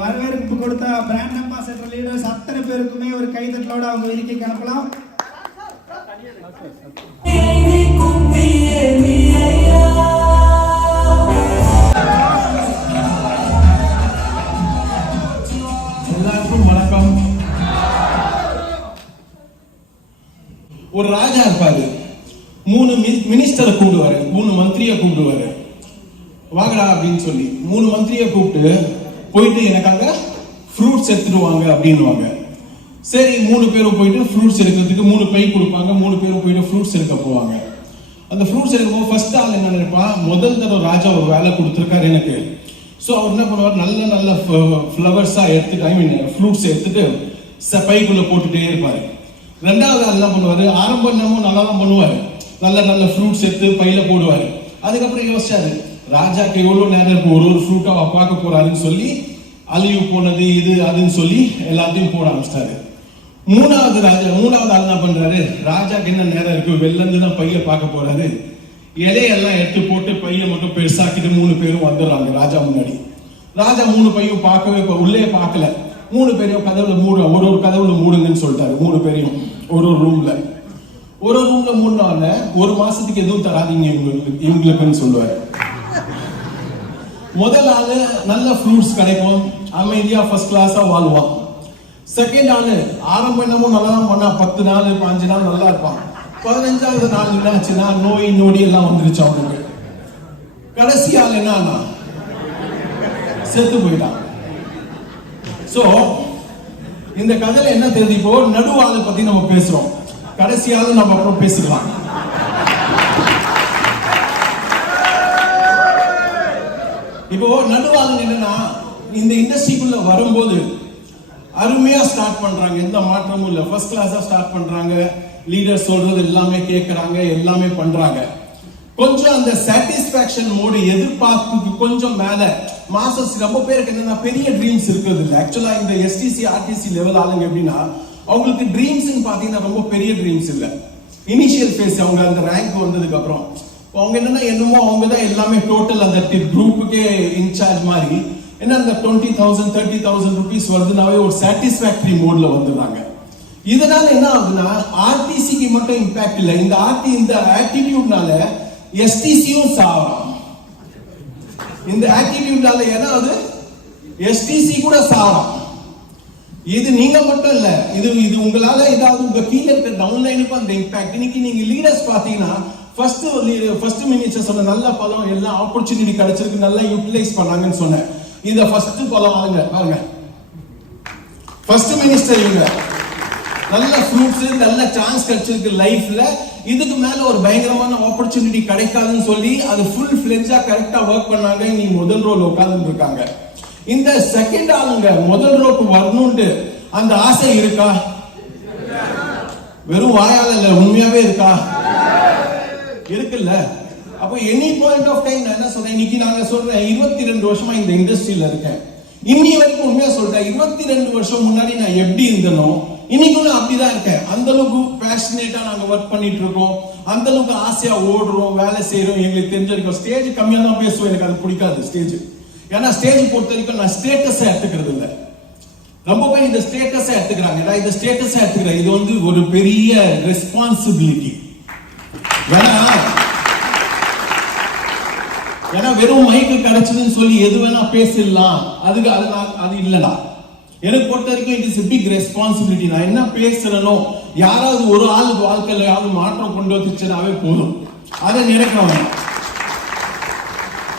வரவேற்பு கொடுத்த brand ambassador leaders அத்தனை பேருக்குமே ஒரு கைதட்டலோட அவங்க இருக்கைக்கு அனுப்பலாம். எல்லாருக்கும் வணக்கம். ஒரு ராஜா இருப்பாரு, 3 மினிஸ்டரை கூப்பிடுவாரு, 3 மந்திரியை கூப்பிடுவாரு. வாங்கடா அப்படின்னு சொல்லி 3 மந்திரியை கூப்பிட்டு போயிட்டு எனக்காக ஃப்ரூட்ஸ் எடுத்துட்டு வாங்க அப்படின்னுவாங்க. சரி 3 பேரும் போயிட்டு ஃப்ரூட்ஸ் எடுக்கிறதுக்கு 3 பை கொடுப்பாங்க. 3 பேரும் போயிட்டு ஃப்ரூட்ஸ் எடுக்க போவாங்க. அந்த ஃப்ரூட்ஸ் எடுக்கும்போது ஃபர்ஸ்ட் ஆள் என்ன நினைப்பான், முதல் தடவை ராஜா ஒரு வேலை கொடுத்துருக்காரு எனக்கு. ஸோ அவர் என்ன பண்ணுவார், நல்ல நல்ல ஃப்ளவர்ஸா எடுத்துட்டு, ஐ மீன் ஃப்ரூட்ஸ் எடுத்துட்டு பைக்குள்ள போட்டுட்டே இருப்பாரு. ரெண்டாவது ஆள் என்ன பண்ணுவாரு, ஆரம்பம் என்னமோ நல்லா தான் பண்ணுவாரு, நல்ல நல்ல ஃப்ரூட்ஸ் எடுத்து பையில போடுவாரு. அதுக்கப்புறம் யோசிச்சாரு, ராஜாக்கு எவ்வளவு நேரம் இருக்கும் ஒரு ஃப்ரூட்டா பார்க்க போறாருன்னு சொல்லி அழிவு போனது இது அதுன்னு சொல்லி எல்லாத்தையும் போட ஆரம்பிச்சிட்டாரு. மூணாவது ஆள் என்ன பண்றாரு, ராஜாக்கு என்ன நேரம் இருக்கு, வெளில இருந்து தான் பைய பார்க்க போறாரு. இலையெல்லாம் எடுத்து போட்டு பைய மட்டும் பெருசாக்கிட்டு 3 பேரும் வந்துடுறாங்க ராஜா முன்னாடி. ராஜா 3 பையும் பார்க்கவே உள்ளே பார்க்கல. 3 பேரையும் கதவுல மூடு, ஒரு கதவுல மூடுங்கன்னு சொல்லிட்டாரு. 3 பேரையும் ஒரு ரூம்ல மூடினால 1 மாசத்துக்கு எதுவும் தராதீங்க இவங்களுக்குன்னு சொல்லுவாரு. முதல் ஆளு நல்ல ஃப்ரூட்ஸ் கிடைக்கும், அமைதியா ஃபர்ஸ்ட் கிளாஸா வாழ்வான். செகண்ட் ஆளு ஆரம்பம் என்னமோ நல்லா தான் பண்ணா, 10 நாள் 5 நாள் நல்லா இருப்பான். 15வது நாள் என்னாச்சுன்னா நோய் நொடி எல்லாம் வந்துருச்சு அவனுக்கு. கடைசி ஆள் என்னன்னா செத்து போயிட்டான். சோ இந்த கதையில என்ன தெரிஞ்சு, இப்போ நடுவாளை பத்தி நம்ம பேசுறோம், கடைசி ஆளு நம்ம அப்புறம் பேசிக்கலாம். இப்போ நடுவாளன் என்னன்னா, இந்த இண்டஸ்ட்ரிக்குள்ள வரும்போது அருமையா ஸ்டார்ட் பண்றாங்க, எந்த மாற்றமும் இல்ல, ஃபர்ஸ்ட் கிளாஸா ஸ்டார்ட் பண்றாங்க, லீடர் சொல்றது எல்லாமே கேட்கறாங்க, எல்லாமே பண்றாங்க. கொஞ்சம் அந்த சாட்டிஸ்பாக்சன் மோடு, எதிர்பார்ப்புக்கு கொஞ்சம் மேல மாசம் ரொம்ப பேருக்கு என்னன்னா பெரிய ட்ரீம்ஸ் இருக்கிறது இல்ல. ஆக்சுவலா இந்த எஸ்டிசி ஆர்டிசி லெவல் ஆளுங்க எப்படின்னா, அவங்களுக்கு ட்ரீம்ஸ் பாத்தீங்கன்னா ரொம்ப பெரிய ட்ரீம்ஸ் இல்ல. இனிஷியல் ஃபேஸ் அவங்க அந்த ரேங்க் வந்ததுக்கு அப்புறம் அவங்க என்னமோ அவங்க தான் எல்லாமே டோட்டல் அந்த குரூப்புக்கே இன்சார்ஜ் மாதிரி என்ன, அந்த 20,000 30,000 rupees வருதுனாவே ஒரு சாட்டிஸ்பாக்டரி மோட்ல வந்துடுறாங்க. இதனால என்ன ஆகுதுன்னா, ஆர்டிசிக்கு மட்டும் இம்பாக்ட் இல்ல, இந்த ஆட்டிடியூட்னால எஸ்டிசியும் சாவறான். இந்த ஆட்டிடியூட்னால என்ன ஆகுது, எஸ்டிசி கூட சாவறான். இது நீங்க மட்டும் இல்ல, இது உங்களால ஏதாவது உங்க கீழே இருக்க டவுன்லைனுக்கும் அந்த இம்பாக்ட். இன்னைக்கு நீங்க லீடர்ஸ் பாத்தீங்கன்னா ஃபர்ஸ்ட் மினிஸ்டர் சொன்ன நல்ல பலம் எல்லாம் ஆப்பர்ச்சுனிட்டி கிடைச்சிருக்கு, நல்லா யூட்டிலைஸ் பண்ணாங்கன்னு சொன்னேன். இந்த ஃபர்ஸ்ட் பலம் ஆளுங்க பாருங்க, ஃபர்ஸ்ட் மினிஸ்டர் இவங்க நல்ல ஃப்ரூட்ஸ் நல்ல சான்ஸ் கிடைச்சிருக்கு லைஃப்ல, இதுக்கு மேல ஒரு பயங்கரமான ஆப்பர்ச்சுனிட்டி கிடைக்காதுன்னு சொல்லி அது ஃபுல் ஃபிளெட்ஜா கரெக்டா ஒர்க் பண்ணாங்க. நீ முதல் ரோல் உட்கார்ந்து இருக்காங்க. இந்த செகண்ட் ஆளுங்க முதல் ரோக்கு வரணும்னு அந்த ஆசை இருக்கா? வெறும் வாயால இல்ல, உண்மையாவே இருக்கா? இருக்குல்ல. அப்போ எனி பாயிண்ட் ஆஃப் டைம் நான் என்ன சொல்றேன், இன்னைக்கு நாங்க சொல்றேன் 22 வருஷமா இந்த இண்டஸ்ட்ரியில இருக்கேன். இன்னி வரைக்கும் உண்மையா சொல்றேன், 22 வருஷம் முன்னாடி நான் எப்படி இருந்தனோ இன்னைக்கும் நான் அப்படிதான் இருக்கேன். அந்த அளவுக்கு பேஷனேட்டா நாங்க ஒர்க் பண்ணிட்டு இருக்கோம், அந்த அளவுக்கு ஆசையா ஓடுறோம், வேலை செய்யறோம். எங்களுக்கு தெரிஞ்சிருக்கோம், ஸ்டேஜ் கம்மியா தான் பேசுவோம், எனக்கு அது பிடிக்காது ஸ்டேஜ். ஏன்னா ஸ்டேஜ் பொறுத்த வரைக்கும் நான் ஸ்டேட்டஸை எடுத்துக்கிறது இல்லை. ரொம்ப பேர் இந்த ஸ்டேட்டஸை எடுத்துக்கிறாங்க, இந்த ஸ்டேட்டஸை எடுத்துக்கிறேன். இது வந்து ஒரு பெரிய ரெஸ்பான்சிபிலிட்டி. ஏன்னா வெறும் மைக்கு கிடைச்சதுன்னு சொல்லி எது வேணா பேசிடலாம், அது இல்லடா. எனக்கு பொறுத்த வரைக்கும் it is a big responsibility. நான் என்ன பேசுறேனோ யாராவது ஒரு ஆளுக்கு வாழ்க்கையில யாராவது மாற்றம் கொண்டு வந்துச்சுனாவே போதும், அதை நினைக்கிறோம்.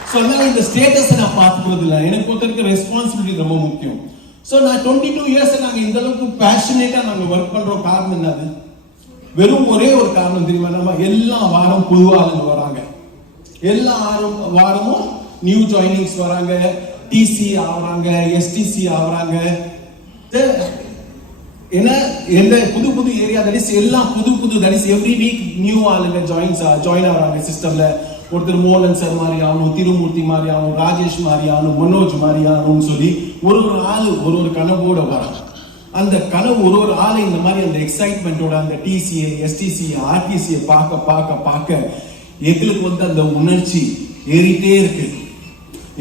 சோ அதனால இந்த ஸ்டேட்டஸை நான் பார்த்துக்கிறது இல்லை. எனக்கு பொறுத்த வரைக்கும் ரெஸ்பான்சிபிலிட்டி ரொம்ப முக்கியம். சோ நான் 22 இயர்ஸ் நாங்க இந்த அளவுக்கு பேஷனேட்டா நாங்க ஒர்க் பண்றோம். காரணம் என்னது, வெறும் ஒரே ஒரு காரணம் தெரியுமா, நம்ம எல்லா வாரம் புது ஆளுங்க வராங்க, எல்லா வாரமும் நியூ ஜாயினிங்ஸ் வராங்க, டிசி ஆவறாங்க, எஸ்டிசி ஆவறாங்க. என்ன எந்த புது ஏரியா, தட் இஸ் எல்லாம் புது that is every week new ஆளுங்க ஜாயின் ஆவறாங்க சிஸ்டம்ல. ஒருத்தர் மோகன் சார் மாதிரி ஆகணும், திருமூர்த்தி மாதிரி ஆகணும், ராஜேஷ் மாதிரி ஆகணும், மனோஜ் மாதிரி ஆகணும்னு சொல்லி ஒரு ஆள் ஒரு கனவோட வரான். அந்த கனவு ஒரு ஆளை இந்த மாதிரி அந்த எக்ஸைட்மெண்டோட அந்த டிசிஏ, எஸ்டிசிஏ, ஆர்டிசிஏ பார்க்க பார்க்க பார்க்க எங்களுக்கு வந்து அந்த உணர்ச்சி ஏறிட்டே இருக்கு.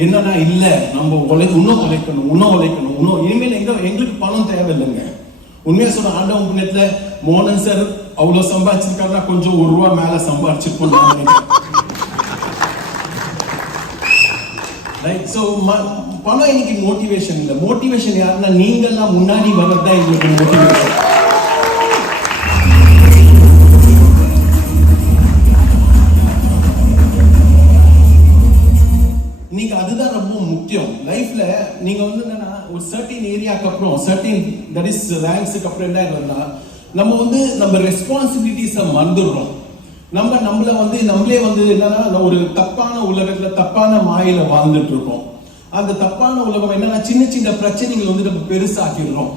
என்னன்னா இல்ல நம்ம இன்னும் உழைக்கணும், இனிமேல் எங்களுக்கு பணம் தேவையில்லைங்க. உண்மையா சொல்ற ஆண்டவன் புண்ணியத்துல மோகன் சார் அவ்வளவு சம்பாதிச்சிருக்காருன்னா கொஞ்சம் ₹1 மேல சம்பாதிச்சிருக்கோம். பணம் இன்னைக்கு மோட்டிவேஷன் இல்ல. மோட்டிவேஷன் யாருன்னா நீங்க எல்லாம் முன்னாடி வர்றதுதான் எங்களுக்கு மோட்டிவேஷன். நீங்க அதுதான் ரொம்ப முக்கியம் லைஃப்ல. நீங்க வந்து என்னன்னா ஒரு சர்டின் ஏரியாக்கு அப்புறம் சர்டின் தட் இஸ் ரேங்க்ஸ்க்கு அப்புறம் என்ன ஆகுதுன்னா நம்ம வந்து நம்ம ரெஸ்பான்சிபிலிட்டிஸை மறந்துடுறோம். நம்மள வந்து நம்மளே வந்து என்னன்னா ஒரு தப்பான உலகத்துல தப்பான மாயில வாழ்ந்துட்டு இருக்கோம். அந்த தப்பான உலகம் என்னன்னா சின்ன சின்ன பிரச்சனைகள் வந்து நம்ம பெருசாக்கிடுறோம்.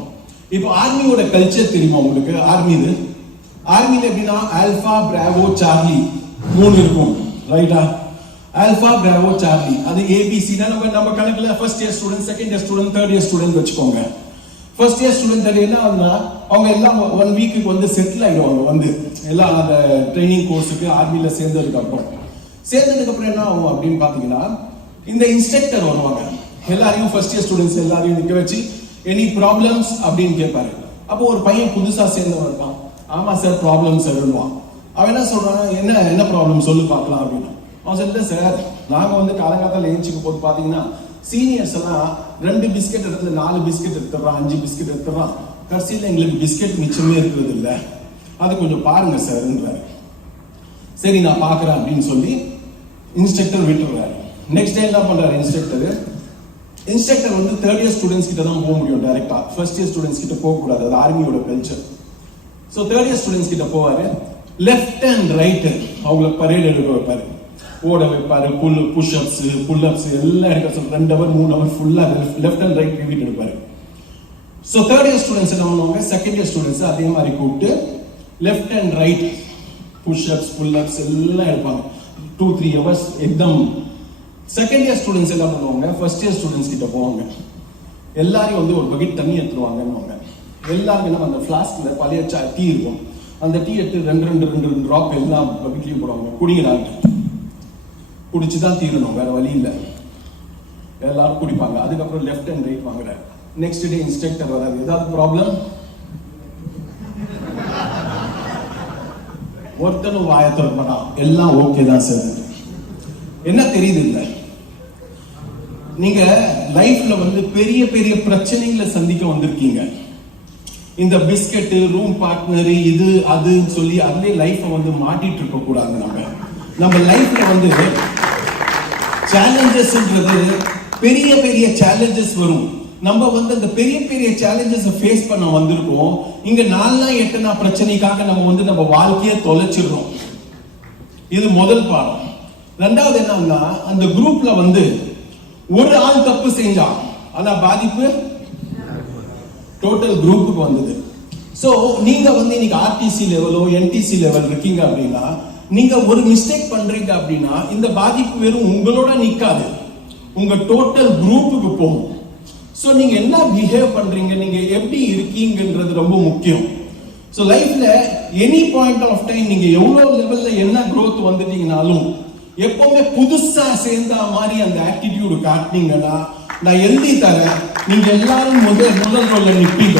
இப்போ ஆர்மியோட கல்ச்சர் தெரியுமா உங்களுக்கு? ஆர்மியில எப்படின்னா ஆல்பா, பிராவோ, சார்லி 3 இருக்கும், ரைட்டா? ஆல்பா, பிராவோ, சார்லி அது ஏபிசி. நம்ம கணக்குல first year student, second year student, third year student வச்சுக்கோங்க. ஃபர்ஸ்ட் இயர் ஸ்டூடெண்ட் என்ன அவங்க எல்லாம் 1 வீக்குக்கு வந்து செட்டில் ஆயிடுவாங்க. வந்து எல்லாம் அந்த ட்ரைனிங் கோர்ஸுக்கு ஆர்மியில சேர்ந்ததுக்கு அப்புறம் என்ன ஆகும் அப்படின்னு பாத்தீங்கன்னா இந்த இன்ஸ்ட்ரக்டர் வருவாங்க. எல்லாரையும் ஃபர்ஸ்ட் இயர் ஸ்டூடெண்ட்ஸ் எல்லாரையும் நிக்க வச்சு எனி ப்ராப்ளம்ஸ் அப்படின்னு கேட்பாரு. அப்போ ஒரு பையன் புதுசா சேர்ந்தவன் இருப்பான். ஆமா சார் ப்ராப்ளம் சார்வான். அவன் என்ன சொல்றான், என்ன ப்ராப்ளம் சொல்லு பார்க்கலாம் அப்படின்னு. அவன் சொல்லிட்டு சார் நாங்க வந்து காலங்காத்தால ஏஞ்சிக்கும் போது பாத்தீங்கன்னா சீனியர்ஸ் எல்லாம் 2 பிஸ்கெட் இடத்துல 4 பிஸ்கெட் எடுத்துறான், 5 பிஸ்கெட் எடுத்துறான். கடைசியில் எங்களுக்கு பிஸ்கெட் மிச்சமே இருக்கிறது இல்லை, அது கொஞ்சம் பாருங்க சார்ன்றாரு. சரி நான் பாக்குறேன் அப்படின்னு சொல்லி இன்ஸ்ட்ரக்டர் விட்டுறாரு. நெக்ஸ்ட் டே என்ன பண்றாரு இன்ஸ்ட்ரக்டர் வந்து தேர்ட் இயர் ஸ்டூடெண்ட்ஸ் கிட்ட தான் போக முடியும் டைரக்டா. ஃபர்ஸ்ட் இயர் ஸ்டூடெண்ட்ஸ் கிட்ட போக கூடாது, அது ஆர்மியோட culture. So third year students கிட்ட போவாரு. லெஃப்ட் அண்ட் ரைட் அவங்கள பரேட் எடுக்க வைப்பாரு, ஓட வைப்பாரு. புஷ் அப்ஸ் எல்லாம் எடுக்க சொல்ல 2 hour 3 hour ஃபுல்லா லெஃப்ட் அண்ட் ரைட் ரிப்பீட் எடுப்பாரு. சோ தேர்ட் இயர் ஸ்டூடெண்ட்ஸ் என்ன பண்ணுவாங்க, செகண்ட் இயர் ஸ்டூடெண்ட்ஸ் அதே மாதிரி கூப்பிட்டு left and right push ups எல்லாம் எடுப்பாங்க 2-3 hours எக்தம். செகண்ட் இயர் ஸ்டூடெண்ட்ஸ் என்ன பண்ணுவாங்க, ஃபர்ஸ்ட் இயர் ஸ்டூடெண்ட்ஸ் கிட்ட போவாங்க. எல்லாரும் வந்து ஒரு பக்கெட் தண்ணி எடுத்துருவாங்க. எல்லாரும் என்ன அந்த ஃபிளாஸ்க்ல பழைய டீ இருக்கும், அந்த டீ எடுத்து 2 டிராப் எல்லா பக்கெட்லயும் போடுவாங்க. குடிக்கிறாங்க, குடிச்சுதான் தீரணும், வேற வழி இல்லை. எல்லாரும் குடிப்பாங்க. அதுக்கப்புறம் லெஃப்ட் அண்ட் ரைட் வாங்குற. நெக்ஸ்ட் டே இன்ஸ்ட்ரக்டர் வராது, ஏதாவது ப்ராப்ளம்? ஒருத்தனும் வாய திறப்படா, எல்லாம் ஓகே தான் சார். என்ன தெரியுது இல்ல, நீங்க லைஃப்ல வந்து பெரிய பெரிய பிரச்சனைகளை சந்திக்க வந்திருக்கீங்க. இந்த பிஸ்கெட், ரூம் பார்ட்னர், இது அதுன்னு சொல்லி அதுலயே லைஃபை வந்து மாட்டிட்டு இருக்க கூடாது. நம்ம லைஃப்ல வந்து சேலஞ்சஸ்ன்றது பெரிய பெரிய சேலஞ்சஸ் வரும். நம்ம வந்து அந்த பெரிய பெரிய சேலஞ்சஸ் ஃபேஸ் பண்ண வந்திருக்கோம். இங்க 4-8 பிரச்சனைக்காக நம்ம வாழ்க்கையை தொலைச்சிடுறோம். இது முதல் பாடம். ரெண்டாவது என்னன்னா, அந்த குரூப்ல வந்து ஒரு ஆள் தப்பு செஞ்சான், ஆனா பாதிப்பு டோட்டல் குரூப்புக்கு வந்தது. சோ நீங்க வந்து இன்னைக்கு ஆர்டிசி லெவலோ என்டிசி லெவல் இருக்கீங்க அப்படின்னா, நீங்க ஒரு மிஸ்டேக் பண்றீங்க அப்படின்னா இந்த பாதிப்பு வெறும் உங்களோட நிக்காது, உங்க டோட்டல் குரூப்புக்கு போகும். சோ நீங்க என்ன பிஹேவ் பண்றீங்க, நீங்க எப்படி இருக்கீங்கன்றது ரொம்ப முக்கியம். சோ லைஃப்ல எனி பாயிண்ட் ஆஃப் டைம் நீங்க எவ்வளவு லெவல்ல என்ன growth வந்துட்டீங்கனாலும் எப்பவுமே புதுசா சேர்ந்த மாதிரி அந்த ஆட்டிடியூட் காட்டினீங்கன்னா நான் எழுதி தரேன், நீங்க எல்லாரும் முதல் ரோல்ல நிப்பீங்க.